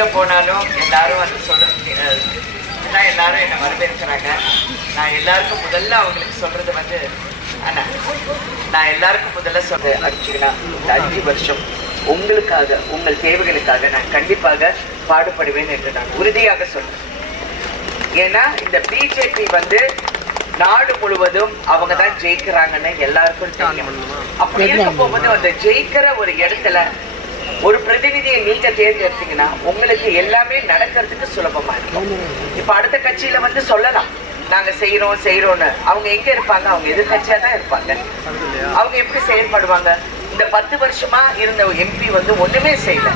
எங்கே போனாலும் எல்லாரும் வந்து சொல்ல எல்லாரும் என்ன வரவேற்கிறாங்க. நான் எல்லாருக்கும் முதல்ல அவங்களுக்கு சொல்கிறது வந்து நான் எல்லாருக்கும் முதல்ல சொல்கிறேன் அர்ச்சுனா இந்த அஞ்சு வருஷம் உங்களுக்காக உங்கள் தேவைகளுக்காக நான் கண்டிப்பாக பாடுபடுவேன் என்று நான் உறுதியாக சொல்கிறேன் ஏன்னா இந்த பிஜேபி வந்து நாடு முழுவதும் அவங்க தான் ஜெயிக்கிறாங்கன்னு எல்லாருக்கும் அப்படி இருக்க போகும்போது அந்த ஜெயிக்கிற ஒரு இடத்துல ஒரு பிரதிநிதியை நீங்க தேர்ந்தெடுத்தீங்கன்னா உங்களுக்கு எல்லாமே நடக்கிறதுக்கு சுலபமா இருக்கும். இப்ப அடுத்த கட்சியில வந்து சொல்லலாம். நாங்க செய்யறோம் செய்யறோம்னு அவங்க எங்க இருப்பாங்க? அவங்க எதிர்கட்சியா தான் இருப்பாங்க. அவங்க எப்படி செயல்படுவாங்க? இந்த பத்து வருஷமா இருந்த எம்பி வந்து ஒண்ணுமே செய்யல.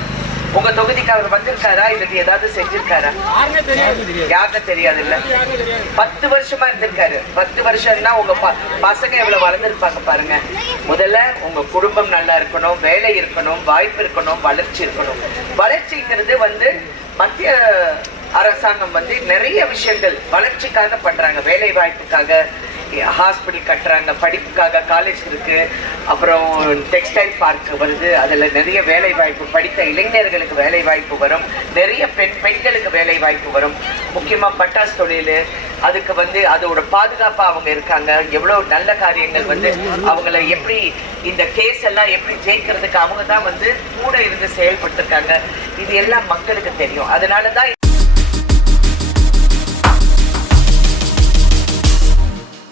உங்க தொகுதிக்கு அவர் வந்திருக்காரா? இல்லது ஏதாவது செஞ்சிருக்காரா? யாருன்னு தெரியாது. இல்ல பத்து வருஷமா இருந்திருக்காரு. பத்து வருஷம்னா உங்க பசங்க எவ்வளவு வளர்ந்துருப்பாங்க பாருங்க. முதல்ல உங்க குடும்பம் நல்லா இருக்கணும் வேலை இருக்கணும் வாய்ப்பு இருக்கணும் வளர்ச்சி இருக்கணும். வளர்ச்சிங்கிறது வந்து மத்திய அரசாங்கம் வந்து நிறைய விஷயங்கள் வளர்ச்சிக்காக பண்றாங்க. வேலை வாய்ப்புக்காக ஹாஸ்பிட்டல் கட்டுறாங்க படிப்புக்காக காலேஜ் இருக்கு. அப்புறம் டெக்ஸ்டைல் பார்க் வருது. அதுல நிறைய வேலை வாய்ப்பு படித்த இளைஞர்களுக்கு வேலை வாய்ப்பு வரும். நிறைய பெண் பெண்களுக்கு வேலை வாய்ப்பு வரும். முக்கியமா பட்டாசு தொழில் அதுக்கு வந்து அதோட பாதுகாப்பா அவங்க இருக்காங்க. எவ்வளவு நல்ல காரியங்கள் வந்து அவங்கள எப்படி இந்த கேஸ் எல்லாம் எப்படி ஜெயிக்கிறதுக்கு அவங்க தான் வந்து கூட இருந்து செயல்பட்டுருக்காங்க. இது எல்லாம் மக்களுக்கு தெரியும். அதனால தான்